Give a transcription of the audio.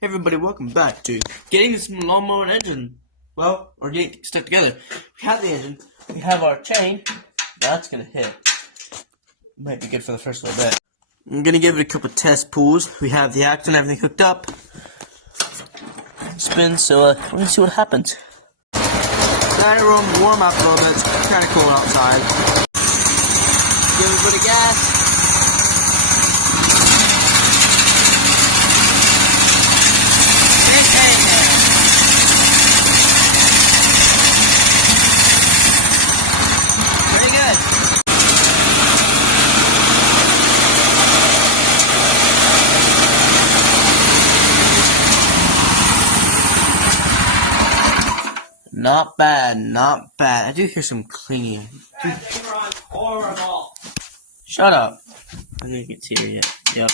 Hey everybody, welcome back to getting this lawnmower engine. Well, or getting it stuck together. We have the engine, we have our chain. That's gonna hit. Might be good for the first little bit. I'm gonna give it a couple test pulls. We have the axle and everything hooked up. Spin, so we're gonna see what happens. Let it warm up a little bit. It's kinda cold outside. Give it a bit of gas. Not bad, not bad. I do hear some cleaning. Shut up. I think you can see it yet. Yep.